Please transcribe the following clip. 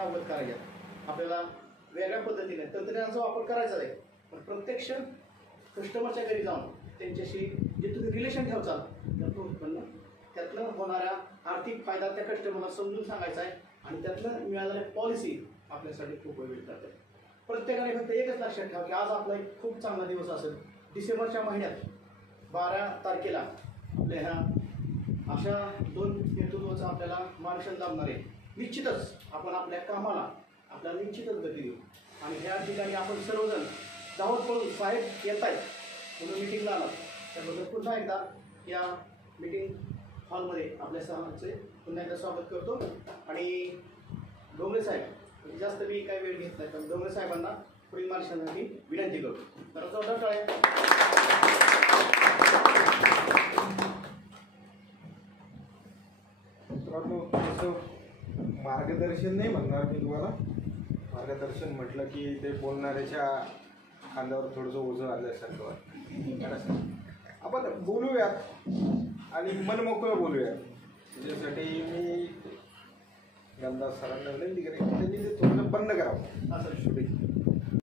संकल्पना अवगत करायच्या, आपल्याला वेगळ्या पद्धतीने तंत्रज्ञानाचा वापर करायचा आहे, पण प्रत्यक्ष कस्टमरच्या घरी जाऊन त्यांच्याशी जे तुम्ही रिलेशन ठेवचाल त्यातून उत्पन्न त्यातनं होणारा आर्थिक फायदा त्या कस्टमरला समजून सांगायचा आहे आणि त्यातनं मिळालेल्या पॉलिसी आपल्यासाठी खूप उपयोगी ठरते. प्रत्येकाने फक्त एकच लक्षात ठेवा की आज आपला एक खूप चांगला दिवस असेल. डिसेंबरच्या महिन्यात 12 तारखेला आपल्या ह्या अशा 2 नेतृत्वाचं आपल्याला मार्गदर्शन लाभणार आहे. निश्चितच आपण आपल्या कामाला आपल्याला निश्चितच गती देऊ आणि ह्या ठिकाणी आपण सर्वजण धावत पळून साहेब येत आहेत म्हणून मिटिंगला आला त्याबद्दल पुन्हा एकदा या मिटिंग हॉलमध्ये आपल्या सर्वांचे पुन्हा एकदा स्वागत करतो. आणि डोंगरे साहेब जास्त मी काही वेळ घेत नाही, पण डोंगरे साहेबांना पुढील मार्गदर्शनासाठी विनंती करतो. तर जोरदार टाळ्या. तसं मार्गदर्शन नाही म्हणणार मी तुम्हाला. मार्गदर्शन म्हटलं की ते बोलणाऱ्याच्या खांद्यावर थोडंसं ओझं आल्यासारखं वाटतं. आपण बोलूयात आणि मनमोकळं बोलूयात. त्याच्यासाठी मी गंधा सरांना विनंती करेन त्यांनी ते थोडंसं बंद करावं असं शुभेच्छा.